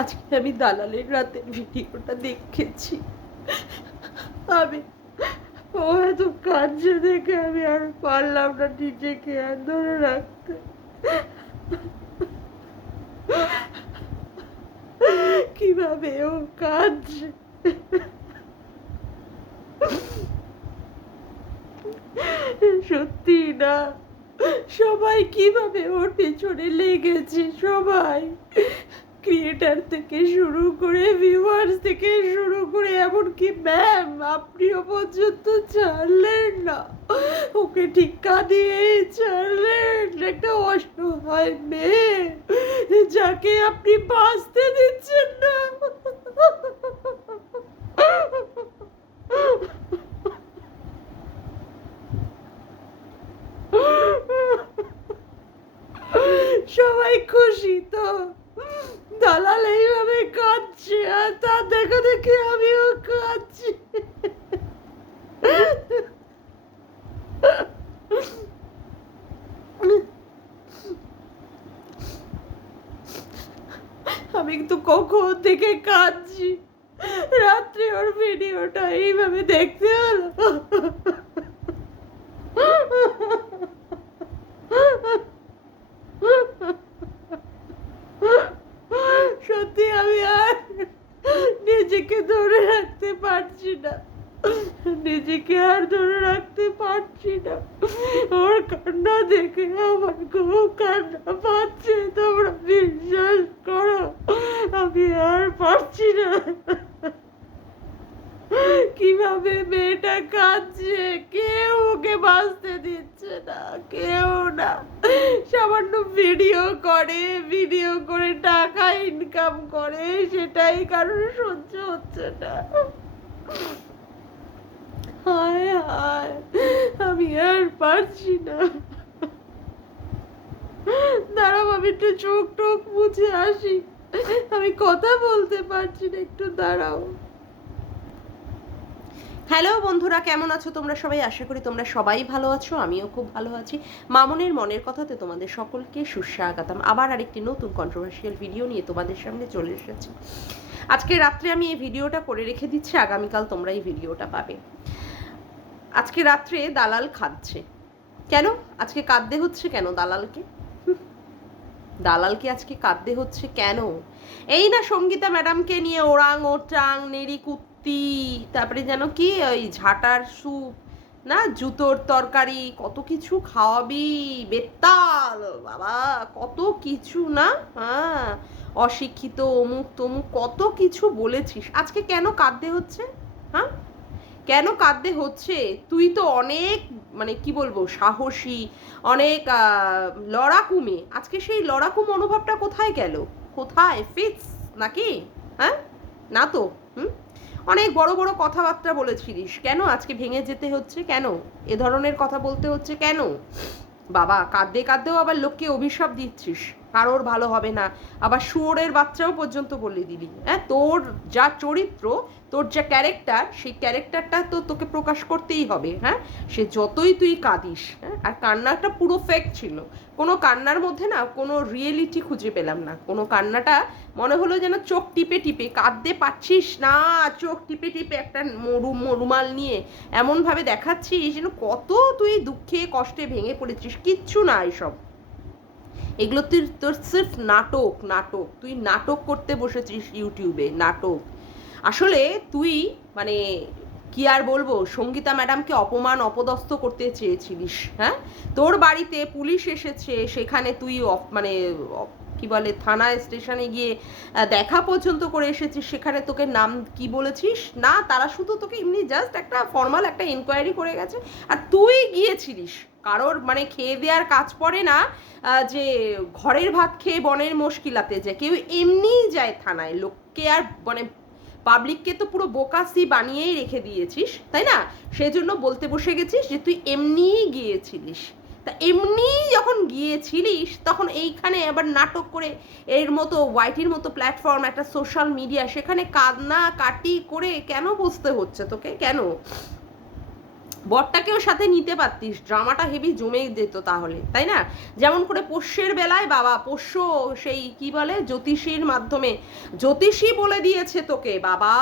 আজকে আমি দালালের রাতের ভিডিওটা দেখেছি। আমি ও এত কাঁদছে দেখে আমি আর পারলাম না নিজেকে আর ধরে রাখতে। কিভাবে ও কাঁদছে, সত্যি না। সবাই কিভাবে ওর পেছনে লেগেছে, সবাই, ক্রিয়েটার থেকে শুরু করে ভিউয়ার্স থেকে শুরু করে এমনকি ম্যাম আপনিও পর্যন্ত ছাড়লেন না ওকে, টিক্কা দিয়ে ছাড়লেন। একটা অসহায় মেয়ে যাকে আপনি বাঁচতে দিচ্ছেন না। সবাই খুশি তো, দালাল এইভাবে কাঁদছে আর তা দেখা দেখে আমিও কাঁদছি। আমি তো কখন থেকে কাঁদছি, রাত্রে ওর ভিডিওটা এইভাবে দেখতে হলো। সত্যি আমি আর নিজেকে ধরে রাখতে পারছি না, নিজেকে আর ধরে রাখতে পারছি না। ওর কান্না দেখে আমার খুব কান্না পাচ্ছে, তোমরা বিশ্বাস করো আমি আর পারছি না। কিভাবে মেয়েটা কাঁদছে, কেউ ওকে বাঁচতে দিচ্ছে না, কেউ না। সামান্য ভিডিও করে টাকা ইনকাম করে, সেটাই কারোর সহ্য হচ্ছে না। হায় হায়, আমি আর পারছি না। দাঁড়াও আমি একটু চোখ টোক মুছে আসি, আমি কথা বলতে পারছি না, একটু দাঁড়াও। হ্যালো বন্ধুরা, কেমন আছো তোমরা সবাই? আশা করি তোমরা সবাই ভালো আছো, আমিও খুব ভালো আছি। মামনের মনের কথাতে তোমাদের সকলকে সুস্বাগতম। আবার আরেকটি নতুন কন্ট্রোভার্সিয়াল ভিডিও নিয়ে তোমাদের সামনে চলে এসেছি। আজকে রাত্রে আমি এই ভিডিওটা করে রেখে দিচ্ছি, আগামীকাল তোমরা এই ভিডিওটা পাবে। আজকে রাত্রে দালাল খাচ্ছে কেন? আজকে কাঁদতে হচ্ছে কেন দালালকে? দালালকে আজকে কাঁদতে হচ্ছে কেন? এই না সঙ্গীতা ম্যাডামকে নিয়ে ওরাং ওটাং নেড়ি, তারপরে যেন কি ওই ঝাঁটার স্যুপ না, জুতোর তরকারি, কত কিছু খাওয়াবি, বেতাল বাবা, কত কিছু না। হ্যাঁ, অশিক্ষিত অমুক তমুক কত কিছু বলেছিস, আজকে কেন কাঁদতে হচ্ছে? হ্যাঁ, কেন কাঁদতে হচ্ছে? তুই তো অনেক মানে কি বলবো সাহসী, অনেক লড়াকু মেয়ে, আজকে সেই লড়াকু মনোভাবটা কোথায় গেল? কোথায় ফিক্স নাকি? হ্যাঁ, না তো। হুম, অনেক বড় বড় কথাবার্তা বলেছিলিস, কেন আজকে ভেঙে যেতে হচ্ছে? কেন এ ধরনের কথা বলতে হচ্ছে কেন? বাবা, কাঁদতে কাঁদতেও আবার লোককে অভিশাপ দিচ্ছিস, কারোর ভালো হবে না, আবার শুয়োরের বাচ্চাও পর্যন্ত বলে দিলি। হ্যাঁ, তোর যা চরিত্র, তোর যা ক্যারেক্টার, সেই ক্যারেক্টারটা তো তোকে প্রকাশ করতেই হবে। হ্যাঁ, সে যতই তুই কাঁদিস। হ্যাঁ, আর কান্নাটা পুরো ফেক ছিল, কোনো কান্নার মধ্যে না কোনো রিয়েলিটি খুঁজে পেলাম না। কোনো কান্নাটা মনে হলো যেন চোখ টিপে টিপে, কাঁদতে পারছিস না, চোখ টিপে টিপে একটা রুমাল নিয়ে এমনভাবে দেখাচ্ছিস যেন কত তুই দুঃখে কষ্টে ভেঙে পড়েছিস। কিচ্ছু না এসব, এগুলো তুই তোর সির্ফ নাটক। তুই নাটক করতে বসেছিস ইউটিউবে, নাটক। আসলে তুই মানে কি আর বলবো, সঙ্গীতা ম্যাডামকে অপমান অপদস্থ করতে চেয়েছিলিস। হ্যাঁ, তোর বাড়িতে পুলিশ এসেছে, সেখানে তুই মানে কি বলে থানায় স্টেশনে গিয়ে দেখা পর্যন্ত করে এসেছিস, সেখানে তোকে নাম কি বলেছিস না, তারা শুধু তোকে এমনি জাস্ট একটা ফর্মাল একটা ইনকোয়ারি করে গেছে, আর তুই গিয়েছিলিস। কারোর মানে খেয়ে দেওয়ার কাজ পড়ে না যে ঘরের ভাত খেয়ে বনের মুশকিলাতে যায়, কেউ এমনিই যায় থানায়। লোককে আর মানে পাবলিককে তো পুরো বোকাসি বানিয়েই রেখে দিয়েছিস, তাই না? সেজন্য বলতে বসে গেছিস যে তুই এমনিই গিয়েছিলিস। তা এমনি যখন গিয়েছিলিস তখন এইখানে আবার নাটক করে, এর মতো ওয়াইটির মতো প্ল্যাটফর্ম, একটা সোশ্যাল মিডিয়া, সেখানে কান্না কাটি করে কেন বসতে হচ্ছে তোকে? কেন? বরটাকেও সাথে নিতে পারতিস, ড্রামাটা হেভি জমে যেত তাহলে, তাই না? যেমন করে পোষ্যের বেলায় বাবা পোষ্য সেই কি বলে জ্যোতিষীর মাধ্যমে জ্যোতিষী বলে দিয়েছে তোকে বাবা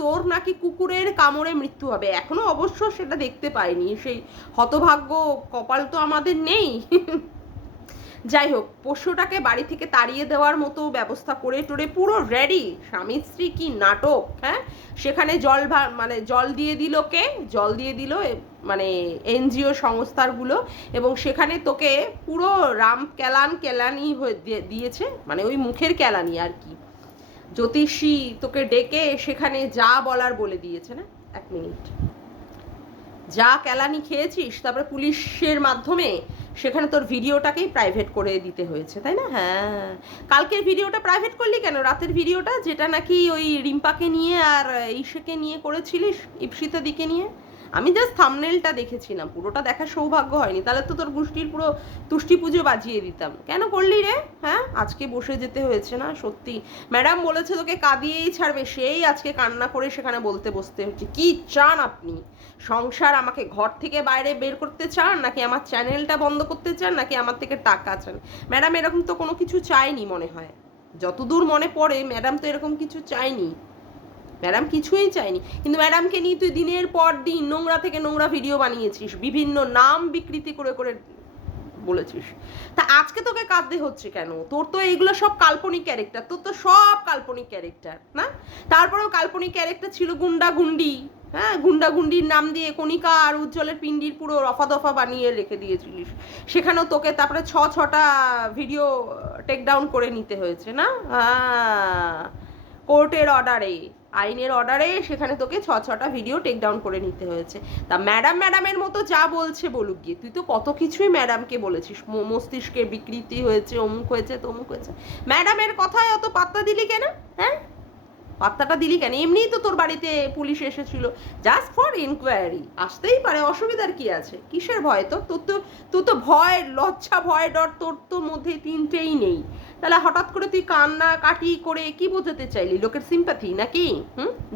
তোর নাকি কুকুরের কামড়ে মৃত্যু হবে। এখনো অবশ্য সেটা দেখতে পাইনি, সেই হতভাগ্য কপাল তো আমাদের নেই। যাই হোক, পোষ্যটাকে বাড়ি থেকে তাড়িয়ে দেওয়ার মতো ব্যবস্থা করে টোরে পুরো রেডি, স্বামী স্ত্রী কি নাটক। হ্যাঁ, সেখানে মানে জল দিয়ে দিল কে, জল দিয়ে দিল মানে এনজিও সংস্থারগুলো, এবং সেখানে তোকে পুরো রাম কেলানি হয়ে দিয়েছে, মানে ওই মুখের কেলানি আর কি। জ্যোতিষী তোকে ডেকে সেখানে যা বলার বলে দিয়েছে না। এক মিনিট, যা কেলানি খেয়েছিস, তারপরে পুলিশের মাধ্যমে সেখানে তোর ভিডিওটাকেই প্রাইভেট করে দিতে হয়েছে, তাই না? হ্যাঁ, কালকের ভিডিওটা প্রাইভেট করলি কেন? রাতের ভিডিওটা যেটা নাকি ওই রিম্পাকে নিয়ে আর ইসেকে নিয়ে করেছিলিস, ইপসিতা দিকে নিয়ে। আমি জাস্ট থাম্বনেলটা দেখেছিলাম, পুরোটা দেখার সৌভাগ্য হয়নি, তাহলে তো তোর গোষ্ঠীর পুরো তুষ্টি পুজো বাজিয়ে দিতাম। কেন করলি রে? হ্যাঁ, আজকে বসে যেতে হয়েছে না সত্যি। ম্যাডাম বলেছে তোকে কাঁদিয়েই ছাড়বে, সেই আজকে কান্না করে সেখানে বলতে বসতে হচ্ছে। কি চান আপনি? সংসার আমাকে ঘর থেকে বাইরে বের করতে চান, নাকি আমার চ্যানেলটা বন্ধ করতে চান, নাকি আমার থেকে টাকা চান? ম্যাডাম এরকম তো কোনো কিছু চায়নি মনে হয়, যতদূর মনে পড়ে ম্যাডাম তো এরকম কিছু চায়নি, ম্যাডাম কিছুই চায়নি। কিন্তু ম্যাডামকে নিয়ে তুই দিনের পর দিন নোংরা থেকে নোংরা ভিডিও বানিয়েছিস, বিভিন্ন নাম বিকৃতি করে করে বলেছিস। তা আজকে তোকে কাঁদতে হচ্ছে কেন? তোর তো এইগুলো সব কাল্পনিক ক্যারেক্টার, তোর তো সব কাল্পনিক ক্যারেক্টার না? তারপরেও কাল্পনিক ক্যারেক্টার ছিল গুন্ডা গুন্ডি। হ্যাঁ, গুন্ডা গুন্ডির নাম দিয়ে কণিকা আর উজ্জ্বলের পিন্ডির পুরো রফা দফা বানিয়ে রেখে দিয়েছিলিস। সেখানেও তোকে তারপরে ছটা ভিডিও টেক ডাউন করে নিতে হয়েছে না? হ্যাঁ, কোর্টের অর্ডারে, আইনের অর্ডারে সেখানে তোকে ছটা ভিডিও টেক ডাউন করে নিতে হয়েছে। তা ম্যাডামের মতো যা বলছে বলুক গিয়ে, তুই তো কত কিছুই ম্যাডামকে বলেছিস, মস্তিষ্কের বিকৃতি হয়েছে, অমুক হয়েছে তমুক হয়েছে। ম্যাডামের কথায় অত পাত্তা দিলি কেন? হ্যাঁ, পাত্তাটা দিলি কেন? এমনিই তো তোর বাড়িতে পুলিশ এসেছিল জাস্ট ফর ইনকোয়ারি, আসতেই পারে, অসুবিধার কি আছে? কিসের ভয় তোর? তোর তো ভয়, লজ্জা, ভয়, ডর তোর তো মধ্যে তিনটেই নেই। তাহলে হঠাৎ করে তুই কান্না কাটি করে কি বোঝাতে চাইলি? লোকের সিম্প্যাথি নাকি?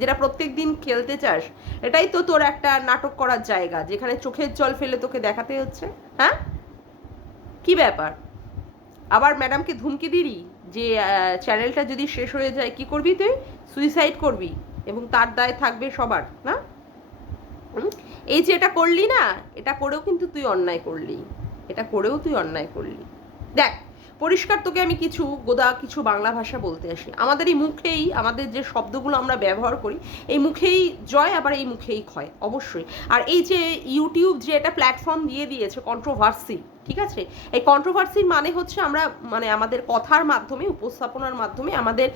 যেটা প্রত্যেক দিন খেলতে চাস, এটাই তো তোর একটা নাটক করার জায়গা, যেখানে চোখের জল ফেলে তোকে দেখাতে হচ্ছে। হ্যাঁ, কি ব্যাপার? আবার ম্যাডামকে ধুমকি দিলি যে চ্যানেলটা যদি শেষ হয়ে যায় কি করবি তুই? সুইসাইড করবি, এবং তার দায় থাকবে সবার না? এই যে এটা করলি না, এটা করেও কিন্তু তুই অন্যায় করলি, এটা করেও তুই অন্যায় করলি। দেখ, পরিষ্কার তোকে আমি কিছু বাংলা ভাষা বলতে আসি। আমাদের এই মুখেই, আমাদের যে শব্দগুলো আমরা ব্যবহার করি, এই মুখেই জয়, আবার এই মুখেই ক্ষয় অবশ্যই। আর এই যে ইউটিউব যে এটা প্ল্যাটফর্ম দিয়ে দিয়েছে কন্ট্রোভার্সি, ঠিক আছে, এই কন্ট্রোভার্সির মানে হচ্ছে আমরা মানে আমাদের কথার মাধ্যমে, উপস্থাপনার মাধ্যমে আমাদের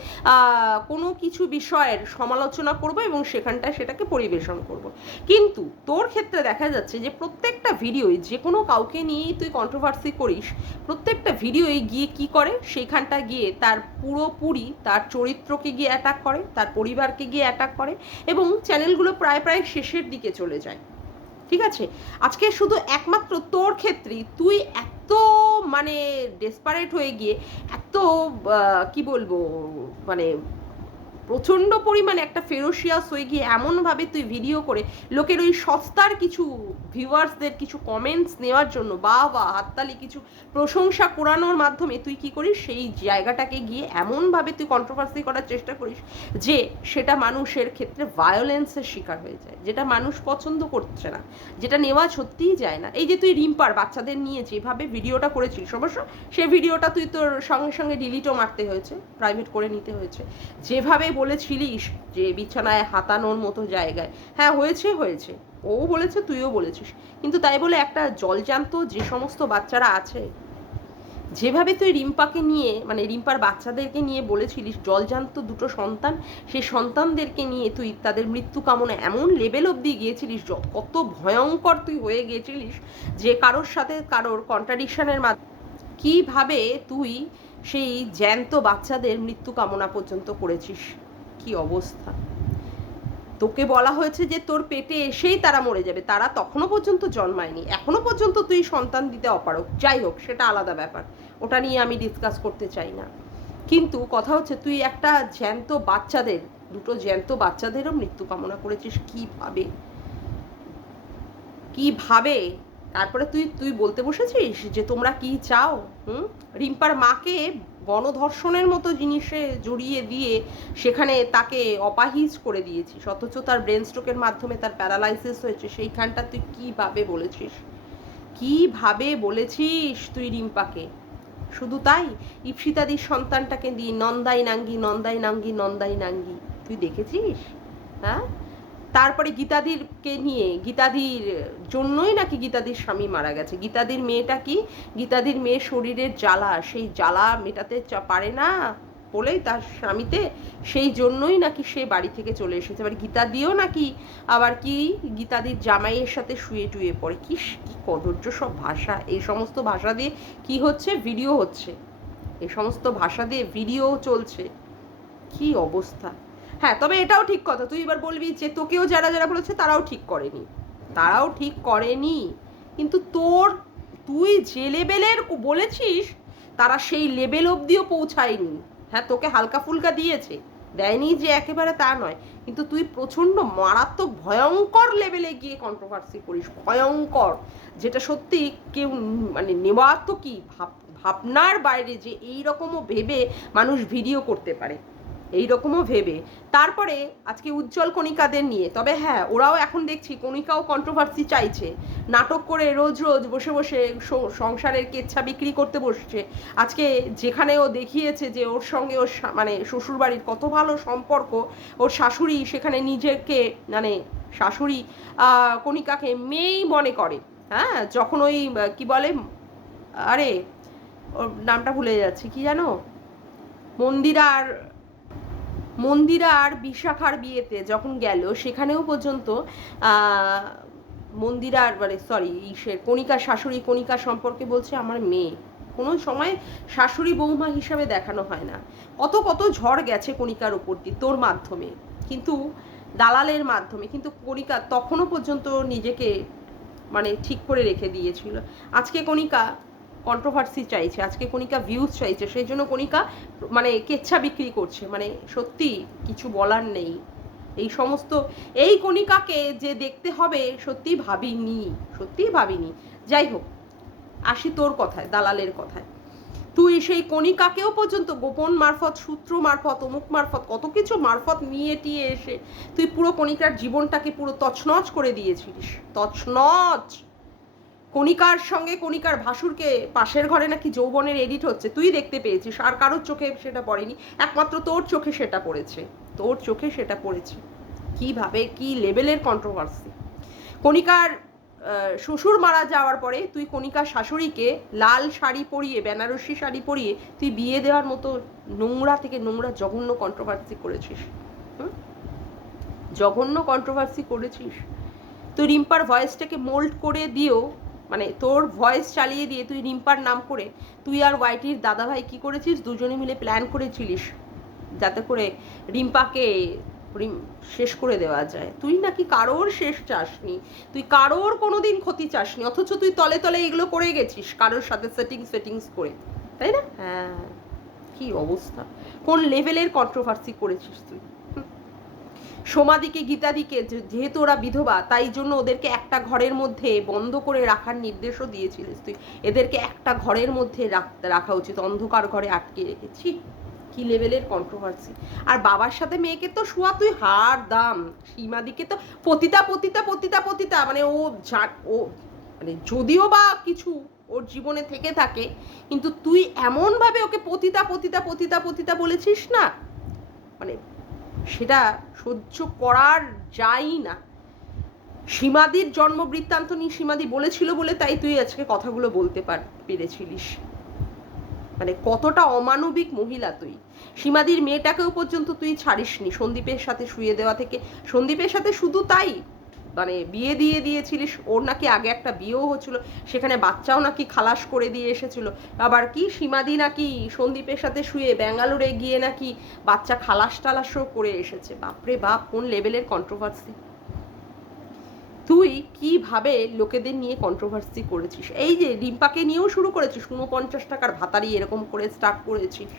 কোনো কিছু বিষয়ের সমালোচনা করব এবং সেখানটায় সেটাকে পরিবেশন করব। কিন্তু তোর ক্ষেত্রে দেখা যাচ্ছে যে প্রত্যেকটা ভিডিওই, যে কোনো কাউকে নিয়েই তুই কন্ট্রোভার্সি করিস, প্রত্যেকটা ভিডিওই গিয়ে কি করে, সেইখানটা গিয়ে তার পুরোপুরি তার চরিত্রকে গিয়ে অ্যাটাক করে, তার পরিবারকে গিয়ে অ্যাটাক করে, এবং চ্যানেলগুলো প্রায় শেষের দিকে চলে যায়। ঠিক আছে, আজকে শুধু একমাত্র তোর ক্ষেত্রেই তুই এত মানে ডেসপারেট হয়ে গিয়ে, এত কি বলবো, মানে প্রচণ্ড পরিমাণে একটা ফেরোসিয়াস হয়ে গিয়ে এমনভাবে তুই ভিডিও করে লোকের ওই সস্তার কিছু ভিউয়ার্সদের কিছু কমেন্টস নেওয়ার জন্য বা হাততালি কিছু প্রশংসা কোরানোর মাধ্যমে তুই কি করিস, সেই জায়গাটাকে গিয়ে এমনভাবে তুই কন্ট্রোভার্সি করার চেষ্টা করিস যে সেটা মানুষের ক্ষেত্রে ভায়োলেন্সের শিকার হয়ে যায়, যেটা মানুষ পছন্দ করছে না, যেটা নেওয়া সত্যিই যায় না। এই যে তুই রিম্পার বাচ্চাদের নিয়ে যেভাবে ভিডিওটা করেছিস, অবশ্য সেই ভিডিওটা তুই তোর সঙ্গে সঙ্গে ডিলিটও মারতে হয়েছে, প্রাইভেট করে নিতে হয়েছে। যেভাবে বলেছিলিস যে বিছানায় হাতানোর মতো জায়গায়, হ্যাঁ হয়েছে, ও বলেছে, তুইও বলেছিস, কিন্তু তাই বলে একটা জলজান্ত যে সমস্ত বাচ্চারা আছে, যেভাবে তুই রিম্পাকে নিয়ে মানে রিম্পার বাচ্চাদেরকে নিয়ে বলেছিলিস জলজান্ত দুটো সন্তান, সেই সন্তানদেরকে নিয়ে তুই তাদের মৃত্যু কামনা এমন লেভেল অবধি গিয়েছিলিস, কত ভয়ঙ্কর তুই হয়ে গিয়েছিলিস যে কারোর সাথে কারোর কন্ট্রাডিকশনের মাধ্যমে কীভাবে তুই সেই জ্যান্ত বাচ্চাদের মৃত্যু কামনা পর্যন্ত করেছিস। কি অবস্থা! তোকে বলা হয়েছে যে তোর পেটে এসেই তারা মরে যাবে, তারা তখনও পর্যন্ত জন্মায়নি, এখনো পর্যন্ত তুই সন্তান দিতে অপারগ। যাই হোক, সেটা আলাদা ব্যাপার, ওটা নিয়ে আমি ডিসকাস করতে চাই না। কিন্তু কথা হচ্ছে তুই একটা দুটো জ্যান্ত বাচ্চাদেরও মৃত্যু কামনা করেছিস। কিভাবে কিভাবে, তারপরে তুই তুই বলতে বসেছিস যে তোমরা কি চাও। রিম্পার মাকে গণধর্ষণের মতো জিনিসে জড়িয়ে দিয়ে সেখানে তাকে অপাহিজ করে দিয়েছিস, অথচ তার ব্রেন স্ট্রোকের মাধ্যমে তার প্যারালাইসিস হয়েছে, সেইখানটা তুই কিভাবে বলেছিস, কিভাবে বলেছিস তুই রিম্পাকে। শুধু তাই, ইপসিতাদির সন্তানটাকে দিয়ে নন্দাই নাঙ্গি নন্দাই নাঙ্গি নন্দাই নাঙ্গি, তুই দেখেছিস? হ্যাঁ, তারপরে গীতাদিরকে নিয়ে, গীতাদির জন্যই নাকি গীতাদির স্বামী মারা গেছে। গীতাদির মেয়েটা কি, গীতাদির মেয়ের শরীরের জ্বালা, সেই জ্বালা মেটাতে পারে না বলেই তার স্বামীতে, সেই জন্যই নাকি সে বাড়ি থেকে চলে এসেছে। এবার গীতাদিও নাকি আবার কি গীতাদির জামাইয়ের সাথে শুয়ে টুয়ে পড়ে। কি কি কদর্য সব ভাষা, এই সমস্ত ভাষা দিয়ে কি হচ্ছে, ভিডিও হচ্ছে, এই সমস্ত ভাষা দিয়ে ভিডিও চলছে, কি অবস্থা। হ্যাঁ, তবে এটাও ঠিক কথা, তুই এবার বলবি যে তোকেও যারা যারা বলেছে তারাও ঠিক করেনি, তারাও ঠিক করেনি, কিন্তু তুই যে লেভেলের বলেছিস তারা সেই লেভেল অবধিও পৌঁছায়নি। হ্যাঁ, তোকে হালকা ফুলকা দিয়েছে, দেয়নি যে একেবারে তা নয়, কিন্তু তুই প্রচণ্ড মারাত্মক ভয়ঙ্কর লেভেলে গিয়ে কন্ট্রোভার্সি করিস, ভয়ঙ্কর, যেটা সত্যি কেউ মানে নেওয়ার তো কি ভাবনার বাইরে যে এইরকমও ভেবে মানুষ ভিডিও করতে পারে, এইরকমও ভেবে। তারপরে আজকে উজ্জ্বল কণিকাদের নিয়ে, তবে হ্যাঁ, ওরাও এখন দেখছি কণিকাও কন্ট্রোভার্সি চাইছে, নাটক করে রোজ রোজ বসে বসে সংসারের কেচ্ছা বিক্রি করতে বসছে। আজকে যেখানে ও দেখিয়েছে যে ওর সঙ্গে ওর মানে শ্বশুরবাড়ির কত ভালো সম্পর্ক, ওর শাশুড়ি সেখানে নিজেকে মানে শাশুড়ি কণিকাকে মেয়েই মনে করে। হ্যাঁ, যখন ওই কি বলে, আরে ওর নামটা ভুলে যাচ্ছি, কি জানো, মন্দিরা আর বিশাখার বিয়েতে যখন গেল, সেখানেও পর্যন্ত মন্দিরার মানে সরি ইসের কণিকার শাশুড়ি কণিকার সম্পর্কে বলছে আমার মেয়ে, কোনো সময় শাশুড়ি বৌমা হিসাবে দেখানো হয় না। কত কত ঝড় গেছে কণিকার উপর দিয়ে তোর মাধ্যমে, কিন্তু দালালের মাধ্যমে, কিন্তু কণিকা তখনও পর্যন্ত নিজেকে মানে ঠিক করে রেখে দিয়েছিল। আজকে কণিকা কন্ট্রোভার্সি চাইছে, আজকে কণিকা ভিউজ চাইছে, সেই জন্য কণিকা মানে কেচ্ছা বিক্রি করছে, মানে সত্যি কিছু বলার নেই। এই সমস্ত এই কণিকাকে যে দেখতে হবে সত্যিই ভাবিনি, সত্যিই ভাবিনি। যাই হোক, আসি তোর কথায়, দালালের কথায়। তুই সেই কণিকাকেও পর্যন্ত গোপন মারফত, সূত্র মারফত, অমুক মারফত, কত কিছু মারফত নিয়ে টিয়ে এসে তুই পুরো কণিকার জীবনটাকে পুরো তছনছ করে দিয়েছিলিস, তছনছ। কণিকার সঙ্গে কণিকার ভাসুরকে পাশের ঘরে নাকি যৌবনের এডিট হচ্ছে, তুই দেখতে পেয়েছিস, আর কারোর চোখে সেটা পড়েনি, একমাত্র তোর চোখে সেটা পড়েছে, তোর চোখে সেটা পড়েছে। কিভাবে, কি লেভেলের কন্ট্রোভার্সি। কণিকার শ্বশুর মারা যাওয়ার পরে তুই কণিকার শাশুড়িকে লাল শাড়ি পরিয়ে, বেনারসি শাড়ি পরিয়ে তুই বিয়ে দেওয়ার মতো নোংরা থেকে নোংরা জঘন্য কন্ট্রোভার্সি করেছিস, জঘন্য কন্ট্রোভার্সি করেছিস। তুই রিম্পার ভয়েসটাকে মোল্ড করে দিয়েও, মানে তোর ভয়েস চালিয়ে দিয়ে তুই রিম্পার নাম করে তুই আর ওয়াইটির দাদাভাই কি করেছিস, দুজনে মিলে প্ল্যান করেছিলিস যাতে করে রিম্পাকে শেষ করে দেওয়া যায়। তুই নাকি কারোর শেষ চাসনি, তুই কারোর কোনোদিন ক্ষতি চাসনি, অথচ তুই তলে তলে এগুলো করে গেছিস কারোর সাথে সেটিংস করে, তাই না? হ্যাঁ, কি অবস্থা, কোন লেভেলের কন্ট্রোভার্সি করেছিস তুই। সোমাদিকে গীতাদিকে যেহেতু ওরা বিধবা, তাই জন্য ওদেরকে একটা ঘরের মধ্যে বন্ধ করে রাখার নির্দেশও দিয়েছিলিস তুই, এদেরকে একটা ঘরের মধ্যে রাখা উচিত, অন্ধকার ঘরে আটকে রেখেছি। কি লেভেলের কন্ট্রোভার্সি। আর বাবার সাথে মেয়েকে তো শোয়া তুই হার দাম, সীমাদিকে তো পতিতা পতিতা পতিতা পতিতা, মানে ও মানে যদিও বা কিছু ওর জীবনে থেকে থাকে, কিন্তু তুই এমনভাবে ওকে পতিতা পতিতা পতিতা পতিতা বলেছিস না, মানে সেটা সহ্য করার যাই না। সীমাদির জন্ম বৃত্তান্ত নিয়ে সীমাদি বলেছিল বলে তাই তুই আজকে কথাগুলো বলতে পেরেছিলিস, মানে কতটা অমানবিক মহিলা তুই। সীমাদির মেয়েটাকেও পর্যন্ত তুই ছাড়িসনি সন্দীপের সাথে শুয়ে দেওয়া থেকে, সন্দীপের সাথে শুধু তাই, মানে বিয়ে দিয়ে দিয়েছিলিস, ওর নাকি আগে একটা বিয়েও হচ্ছিল, সেখানে বাচ্চাও নাকি খালাস করে দিয়ে এসেছিল, আবার কি সীমাদি নাকি সন্দীপের সাথে শুয়ে ব্যাঙ্গালোরে গিয়ে নাকি বাচ্চা খালাস টালাসও করে এসেছে। বাপরে বাপ, কোন লেভেলের কন্ট্রোভার্সি। তুই কিভাবে লোকেদের নিয়ে কন্ট্রোভার্সি করেছিস, এই যে রিম্পাকে নিয়েও শুরু করেছিস, 49 টাকার ভাতারি এরকম করে স্টার্ট করেছিস,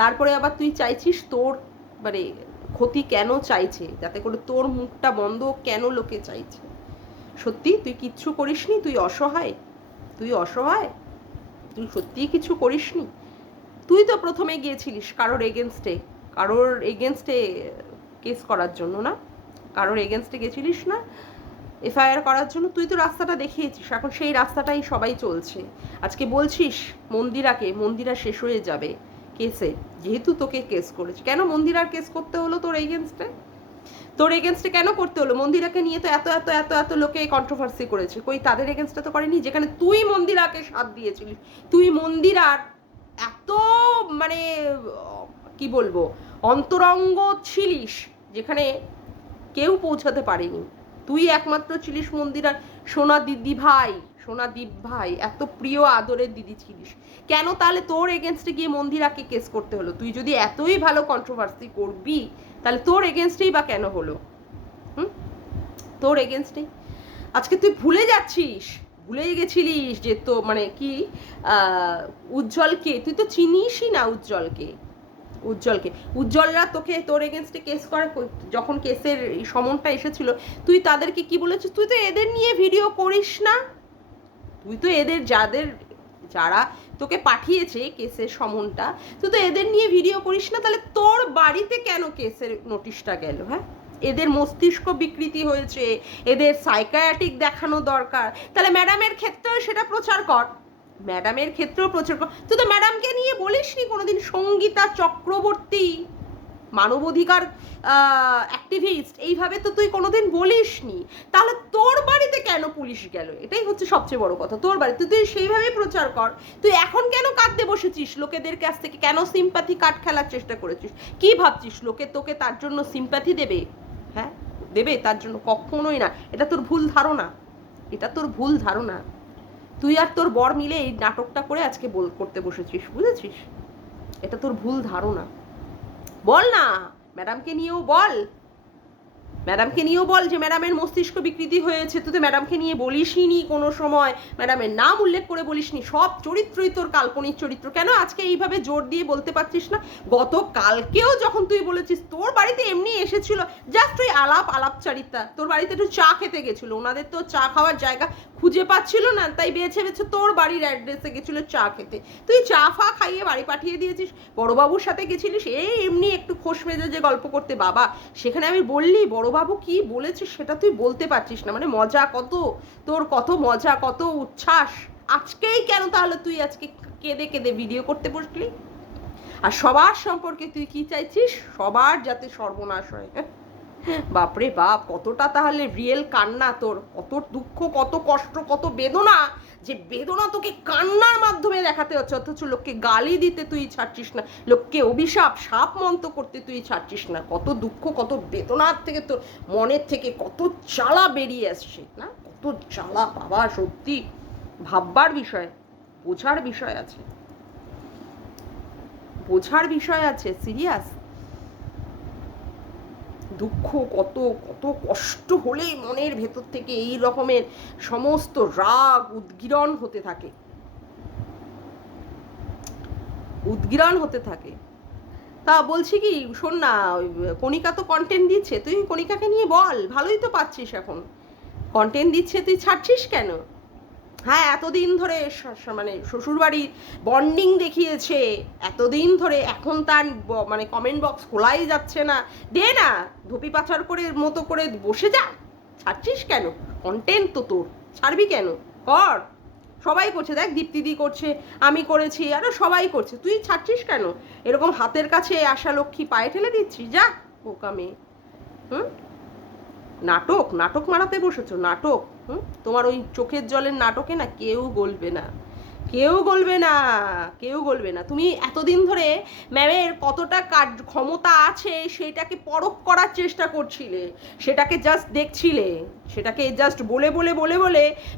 তারপরে আবার তুই চাইছিস তোর মানে ক্ষতি কেন চাইছে, যাতে করে তোর মুখটা বন্ধ কেন লোকে চাইছে। সত্যি তুই কিচ্ছু করিসনি? তুই অসহায়, তুই অসহায়, তুই সত্যিই কিছু করিসনি? তুই তো প্রথমে গিয়েছিলিস কারোর এগেনস্টে কেস করার জন্য না? কারোর এগেনস্টে গেছিলিস না এফআইআর করার জন্য? তুই তো রাস্তাটা দেখিয়েছিস, এখন সেই রাস্তাটাই সবাই চলছে। আজকে বলছিস মন্দিরা শেষ হয়ে যাবে কেসে, যেহেতু তোকে কেস করেছে। কেন মন্দিরার কেস করতে হলো তোর এগেনস্টে কেন করতে হলো? মন্দিরাকে নিয়ে তো এত এত এত এত লোকে কন্ট্রোভার্সি করেছে, কই তাদের এগেনস্টে তো করেনি, যেখানে তুই মন্দিরাকে সাথ দিয়েছিলিস। তুই মন্দিরার এত মানে কি বলবো অন্তরঙ্গ ছিলিস, যেখানে কেউ পৌঁছাতে পারেনি। তুই একমাত্র ছিলিস মন্দিরার সোনাদীপ ভাই, এত প্রিয় আদরের দিদি ছিলিস। কেন তাহলে তোর এগেনস্টে গিয়ে মন্দিরাকে কেস করতে হলো? তুই যদি এতই ভালো কন্ট্রোভার্সি করবি, তাহলে তোর এগেনস্টেই বা কেন হলো? তোর এগেনস্টেই। আজকে তুই ভুলে গেছিলিস যে তো মানে কি উজ্জ্বলকে তুই তো চিনিসই না। উজ্জ্বলরা তোকে তোর এগেনস্টে কেস করে, যখন কেসের সমনটা এসেছিল তুই তাদেরকে কি বলেছিস? তুই তো এদের নিয়ে ভিডিও করিস না। তুই তো এদের যারা তোকে পাঠিয়েছে কেসের সমনটা, তুই তো এদের নিয়ে ভিডিও করিস না। তাহলে তোর বাড়িতে কেন কেসের নোটিশটা গেল? হ্যাঁ, এদের মস্তিষ্ক বিকৃতি হয়েছে, এদের সাইকিয়াট্রিক দেখানো দরকার। তাহলে ম্যাডামের ক্ষেত্রেও সেটা প্রচার কর। তুই তো ম্যাডামকে নিয়ে বলিসনি কোনোদিন। সঙ্গীতা চক্রবর্তী মানবাধিকার অ্যাক্টিভিস্ট, এইভাবে তো তুই কোনোদিন বলিসনি। তাহলে তোর বাড়িতে কেন পুলিশ গেল? এটাই হচ্ছে সবচেয়ে বড় কথা। তোর বাড়িতে তুই সেইভাবেই প্রচার কর। তুই এখন কেন কাঁদতে বসেছিস লোকেদের কাছ থেকে? কেন সিম্প্যাথি কার্ড খেলার চেষ্টা করেছিস? কি ভাবছিস লোকে তোকে তার জন্য সিম্প্যাথি দেবে? হ্যাঁ, দেবে তার জন্য? কখনোই না। এটা তোর ভুল ধারণা। তুই আর তোর বর মিলে এই নাটকটা করে আজকে করতে বসেছিস, বুঝেছিস? এটা তোর ভুল ধারণা। বল না, ম্যাডামকে নিয়েও বল যে ম্যাডামের মস্তিষ্ক বিকৃতি হয়েছে। তুই তো ম্যাডামকে নিয়ে বলিসনি কোনো সময়, ম্যাডামের নাম উল্লেখ করে বলিসনি। সব চরিত্রই তোর কাল্পনিক চরিত্র। কেন আজকে এইভাবে জোর দিয়ে বলতে পারছিস না? গতকালকেও যখন তুই বলেছিস তোর বাড়িতে এমনি এসেছিল, জাস্ট ওই আলাপচারিতা, তোর বাড়িতে একটু চা খেতে গেছিল, ওনাদের তো চা খাওয়ার জায়গা খুঁজে পাচ্ছিল না, তাই বেছে তোর বাড়ির অ্যাড্রেসে গেছিল চা খেতে। তুই চা ফা খাইয়ে বাড়ি পাঠিয়ে দিয়েছিস। বড়বাবুর সাথে গেছিলিস এমনি একটু খোশ মেজাজে গল্প করতে। বাবা, সেখানে আমি বললি বড়বাবু কি বলেছে সেটা তুই বলতে পারছিস না। মানে মজা কত তোর, কত মজা, কত উচ্ছ্বাস। আজকেই কেন তাহলে তুই আজকে কেঁদে কেঁদে ভিডিও করতে বসলি? আর সবার সম্পর্কে তুই কি চাইছিস? সবার যাতে সর্বনাশ হয়। বাপরে বাপ, কতটা তাহলে রিয়েল কান্না তোর, কত দুঃখ, কত কষ্ট, কত বেদনা, যে বেদনা তোকে কান্নার মাধ্যমে দেখাতে হচ্ছে। অথচ লোককে গালি দিতে তুই ছাড়ছিস না, লোককে শাপ মন্ত্র করতে তুই ছাড়ছিস না। কত দুঃখ, কত বেদনার থেকে তোর মনের থেকে কত জ্বালা বেরিয়ে আসছে না, কত জ্বালা বাবা। সত্যি ভাববার বিষয়, বোঝার বিষয় আছে, সিরিয়াস। দুঃখ, কত কত কষ্ট হলেই মনের ভেতর থেকে এই রকমের সমস্ত রাগ উদ্গীরণ হতে থাকে। তা বলছি কি, শোন না, কণিকা তো কন্টেন্ট দিচ্ছে, তুই কণিকাকে নিয়ে বল। ভালোই তো পাচ্ছিস এখন, কন্টেন্ট দিচ্ছে, তুই ছাড়ছিস কেন? হ্যাঁ, এতদিন ধরে মানে শ্বশুরবাড়ির বন্ডিং দেখিয়েছে এতদিন ধরে, এখন তার মানে কমেন্ট বক্স খোলাই যাচ্ছে না। দে না, ধোপি পাচার করে মতো করে বসে যা। ছাড়ছিস কেন? কন্টেন্ট তো তোর, ছাড়বি কেন? কর, সবাই করছে। দেখ, দীপ্তিদি করছে, আমি করেছি, আরও সবাই করছে। তুই ছাড়ছিস কেন? এরকম হাতের কাছে আশা লক্ষ্মী পায়ে ঠেলে দিচ্ছিস? যা বোকা মেয়ে। নাটক মারাতে বসেছো, নাটক। তোমার ওই চোখের জলের নাটকে না কেউ গলবে না। তুমি এতদিন ধরে ম্যামের কতটা ক্ষমতা আছে সেটাকে পরখ করার চেষ্টা করছিলে, সেটাকে জাস্ট দেখছিলে, সেটাকে জাস্ট বলে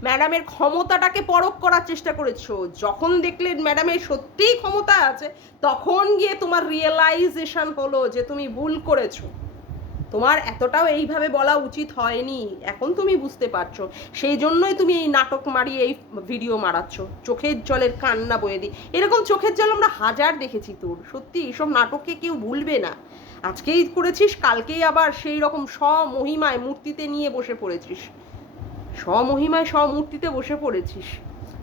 ম্যাডামের ক্ষমতাটাকে পরখ করার চেষ্টা করেছো। যখন দেখলে ম্যাডামের সত্যিই ক্ষমতা আছে, তখন গিয়ে তোমার রিয়েলাইজেশন হলো যে তুমি ভুল করেছো। তোমার এতটাও এইভাবে বলা উচিত হয়নি, এখন তুমি বুঝতে পারছো। সেই জন্যই তুমি এই নাটক মারিয়ে এই ভিডিও মারাচ্ছ, চোখের জলের কান্না বয়ে দিই। এরকম চোখের জল আমরা হাজার দেখেছি তোর। সত্যি এইসব নাটককে কেউ ভুলবে না। আজকেই করেছিস, কালকেই আবার সেই রকম স্বমহিমায় মূর্তিতে নিয়ে বসে পড়েছিস। স্বমহিমায় স্বমূর্তিতে বসে পড়েছিস,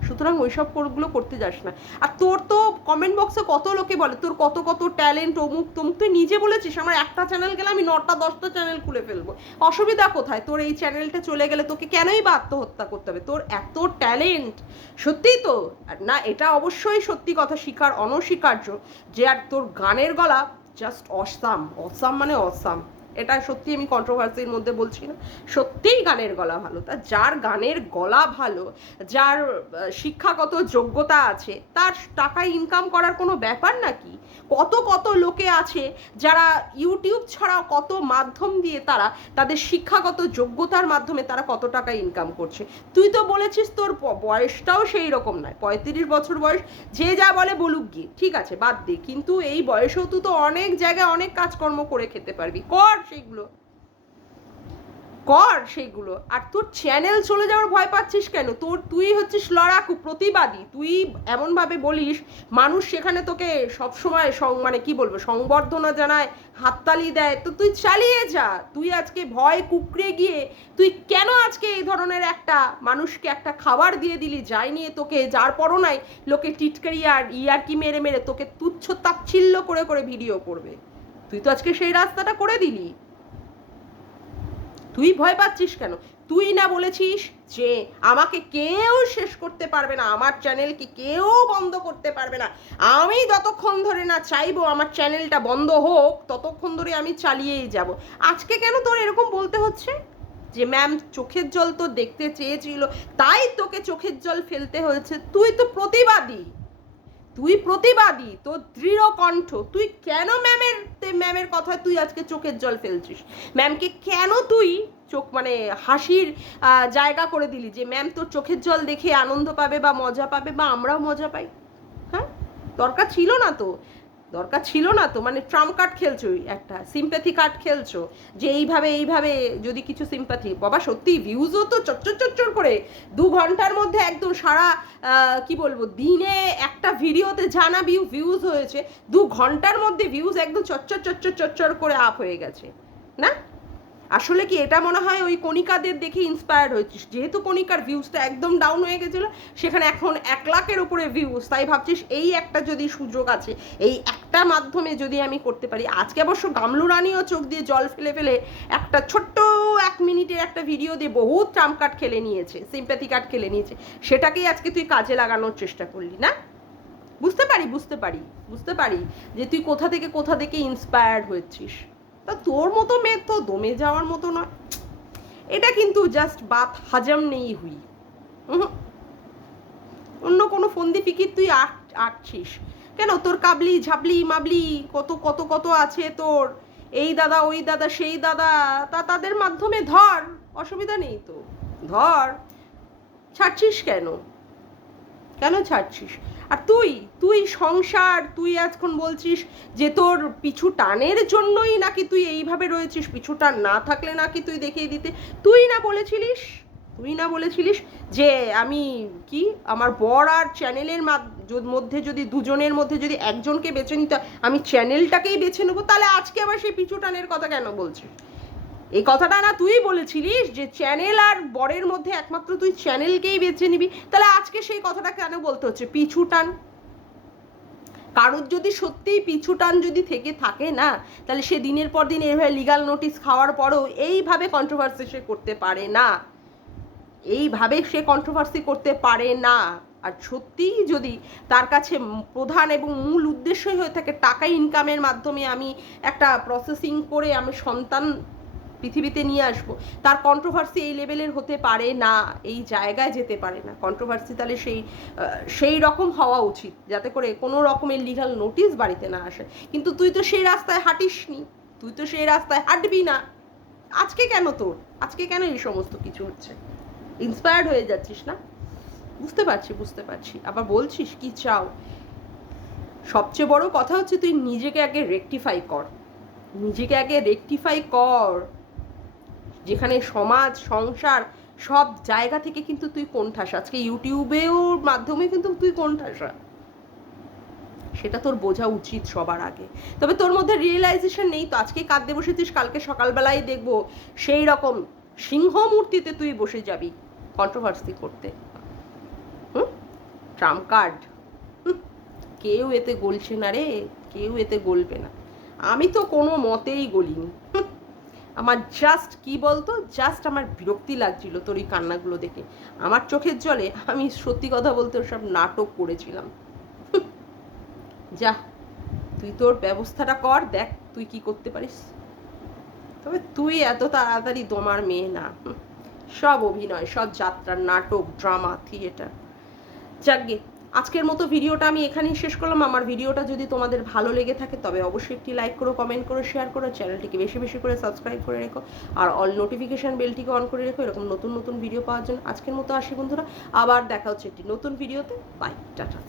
সুতরাং ওইসব গুলো করতে যাস না। আর তোর তো কমেন্ট বক্সে কত লোকে বলে তোর কত কত ট্যালেন্ট, অমুক তমুক, তুই নিজে বলেছিস আমার একটা চ্যানেল গেলে আমি 9টা 10টা চ্যানেল খুলে ফেলবো, অসুবিধা কোথায়? তোর এই চ্যানেলটা চলে গেলে তোকে কেনই বা আত্মহত্যা করতে হবে? তোর এত ট্যালেন্ট, সত্যিই তো না, এটা অবশ্যই সত্যি কথা, স্বীকার অনস্বীকার্য যে আর তোর গানের গলা জাস্ট অসাম, অসাম মানে অসাম, এটা সত্যি আমি কন্ট্রোভার্সির মধ্যে বলছি না, সত্যিই গানের গলা ভালো। তা যার গানের গলা ভালো, যার শিক্ষাগত যোগ্যতা আছে, তার টাকা ইনকাম করার কোনো ব্যাপার নাকি? কত কত লোকে আছে যারা ইউটিউব ছাড়াও কত মাধ্যম দিয়ে তারা তাদের শিক্ষাগত যোগ্যতার মাধ্যমে তারা কত টাকা ইনকাম করছে। তুই তো বলেছিস তোর বয়সটাও সেই রকম নয়, 35 বছর বয়স, যে যা বলে বলুক গিয়ে, ঠিক আছে বাদ দে, কিন্তু এই বয়সেও তুই তো অনেক জায়গায় অনেক কাজকর্ম করে খেতে পারবি, কর সেইগুলো, কর সেইগুলো। আর তোর চ্যানেল চলে যাওয়ার ভয় পাচ্ছিস কেন? তুই হচ্ছিস লড়াকু, প্রতিবাদী, তুই এমনভাবে বলিস মানুষ সেখানে তোকে সবসময় মানে কি বলবো, সংবর্ধনা জানায়, হাততালি দেয়, তো তুই চালিয়ে যা। তুই আজকে ভয় কুকড়ে গিয়ে তুই কেন আজকে এই ধরনের একটা মানুষকে একটা খাবার দিয়ে দিলি, যাই নিয়ে তোকে, যার পরও নাই লোকে টিটকারি আর ইয়ারকি মেরে মেরে তোকে তুচ্ছ তাচ্ছিল্য করে করে ভিডিও করবে, তুই তো আজকে সেই রাস্তাটা করে দিলি। তুই ভয় পাচ্ছিস কেন? তুই না বলেছিস যে আমাকে কেউ শেষ করতে পারবে না, আমার চ্যানেলকে কেউ বন্ধ করতে পারবে না, আমি যতক্ষণ ধরে না চাইবো আমার চ্যানেলটা বন্ধ হোক ততক্ষণ ধরে আমি চালিয়েই যাব। আজকে কেন তোর এরকম বলতে হচ্ছে যে ম্যাম চোখের জল তো দেখতে চেয়েছিল তাই তোকে চোখের জল ফেলতে হয়েছে? তুই তো প্রতিবাদী, তুই প্রতিবাদী, তোর দৃঢ় কণ্ঠ, তুই কেন ম্যামের কথায় তুই আজকে চোখের জল ফেলছিস? ম্যামকে কেন তুই চোখ মানে হাসির জায়গা করে দিলি যে ম্যাম তোর চোখের জল দেখে আনন্দ পাবে বা মজা পাবে বা আমরাও মজা পাই? হ্যাঁ, দরকার ছিল না তো, দরকার ছিল না তো, মানে ট্রাম্প কার্ড খেলছো, একটা সিম্প্যাথি কার্ড খেলছো যে এইভাবে যদি কিছু সিম্প্যাথি, বাবা সত্যি ভিউজও তো চচ্চর করে 2 ঘন্টার মধ্যে একদম সারা কি বলবো, দিনে একটা ভিডিওতে জানা ভিউজ হয়েছে, 2 ঘন্টার মধ্যে ভিউজ একদম চচ্চর করে আপ হয়ে গেছে না? আসলে কি এটা মনে হয় ওই কণিকাদের দেখে ইন্সপায়ার্ড হয়েছিস? যেহেতু কণিকার ভিউজটা একদম ডাউন হয়ে গেছিলো, সেখানে এখন 1 লাখের উপরে ভিউজ, তাই ভাবছিস এই একটা যদি সুযোগ আছে, এই একটা মাধ্যমে যদি আমি করতে পারি। আজকে অবশ্য গামলু রানীও চোখ দিয়ে জল ফেলে ফেলে একটা ছোট্ট 1 মিনিটের একটা ভিডিও দিয়ে বহুত ট্রাম্প কার্ড খেলে নিয়েছে, সিম্প্যাথি কার্ড খেলে নিয়েছে, সেটাকেই আজকে তুই কাজে লাগানোর চেষ্টা করলি না? বুঝতে পারি যে তুই কোথা থেকে ইন্সপায়ার্ড হয়েছিস। তা তোর মতো মেয়ে তো দমে যাওয়ার মতো নয়, এটা কিন্তু জাস্ট বাত হাজম নেই হুই। অন্য কোনো ফন্দি ফিকির তুই আটছিস কেন? তোর কাবলি ঝাবলি মাবলি কত কত কত আছে তোর, এই দাদা ওই দাদা সেই দাদা, তা তাদের মাধ্যমে ধর, অসুবিধা নেই তো, ধর, ছাড়ছিস কেন? কেন ছাড়ছিস? আর তুই সংসার, তুই এখন বলছিস যে তোর পিছু টানের জন্যই নাকি তুই এইভাবে রয়েছিস, পিছু টান না থাকলে নাকি তুই দেখিয়ে দিতে, তুই না বলেছিলিস যে আমি কি আমার বর আর চ্যানেলের মধ্যে যদি দুজনের মধ্যে যদি একজনকে বেছে নিতে আমি চ্যানেলটাকেই বেছে নেবো, তাহলে আজকে আবার সেই পিছু টানের কথা কেন বলছিস? এই কথাটা না তুই বলেছিলিস যে চ্যানেল আর বরের মধ্যে একমাত্র তুই চ্যানেলকেই বেছে নিবি, তাহলে আজকে সেই কথাটা কেন বলতে হচ্ছে পিছু টান? কারোর যদি সত্যিই পিছু টান যদি থেকে থাকে না, তাহলে সে দিনের পর দিন এভাবে লিগাল নোটিশ খাওয়ার পরও এইভাবে কন্ট্রোভার্সি সে করতে পারে না, আর সত্যিই যদি তার কাছে প্রধান এবং মূল উদ্দেশ্যই হয়ে থাকে টাকা ইনকামের মাধ্যমে আমি একটা প্রসেসিং করে আমি সন্তান পৃথিবীতে নিয়ে আসবো, তার কন্ট্রোভার্সি এই লেভেলের হতে পারে না, এই জায়গায় যেতে পারে না কন্ট্রোভার্সি। তাহলে সেই রকম হওয়া উচিত যাতে করে কোনো রকমের লিগাল নোটিশ বাড়িতে না আসে। কিন্তু তুই তো সেই রাস্তায় হাঁটিসনি, তুই তো সেই রাস্তায় হাঁটবি না। আজকে কেন এই সমস্ত কিছু হচ্ছে? ইন্সপায়ার্ড হয়ে যাচ্ছিস না? বুঝতে পারছি। আবার বলছিস কি চাও? সবচেয়ে বড় কথা হচ্ছে তুই নিজেকে আগে রেকটিফাই কর, যেখানে সমাজ সংসার সব জায়গা থেকে কিন্তু তুই কোণঠাসা, আজকে ইউটিউবেও মাধ্যমে কিন্তু তুই কোণঠাসা, সেটা তোর বোঝা উচিত সবার আগে। তবে তোর মধ্যে রিয়েলাইজেশন নেই তো, আজকে কাঁদতে বসেছিস, কালকে সকালবেলায় দেখবো সেই রকম সিংহ মূর্তিতে তুই বসে যাবি, কন্ট্রোভার্সি করতে। ট্রাম্প কার্ড, কেউ এতে গলছে না রে, কেউ এতে গলবে না। আমি তো কোনো মতেই গলিনি। আমার জাস্ট কি বলতো, জাস্ট আমার বিরক্তি লাগছিল তোর এই কান্নাগুলো দেখে। আমার চোখের জলে আমি সত্যি কথা বলতে ওসব নাটক করেছিলাম। যা, তুই তোর ব্যবস্থাটা কর, দেখ তুই কি করতে পারিস। তবে তুই এত তাড়াতাড়ি তোমার মেয়ে না, সব অভিনয়, সব যাত্রার নাটক, ড্রামা, থিয়েটার। যাকগে, আজকের মতো ভিডিওটা আমি এখানেই শেষ করলাম। আমার ভিডিওটা যদি তোমাদের ভালো লেগে থাকে তবে অবশ্যই একটি লাইক করো, কমেন্ট করো, শেয়ার করো, চ্যানেলটিকে বেশি বেশি করে সাবস্ক্রাইব করে রেখো, আর অল নোটিফিকেশান বেলটিকে অন করে রেখো এরকম নতুন নতুন ভিডিও পাওয়ার জন্য। আজকের মতো আসি বন্ধুরা, আবার দেখা হচ্ছে একটি নতুন ভিডিওতে। Bye, tata.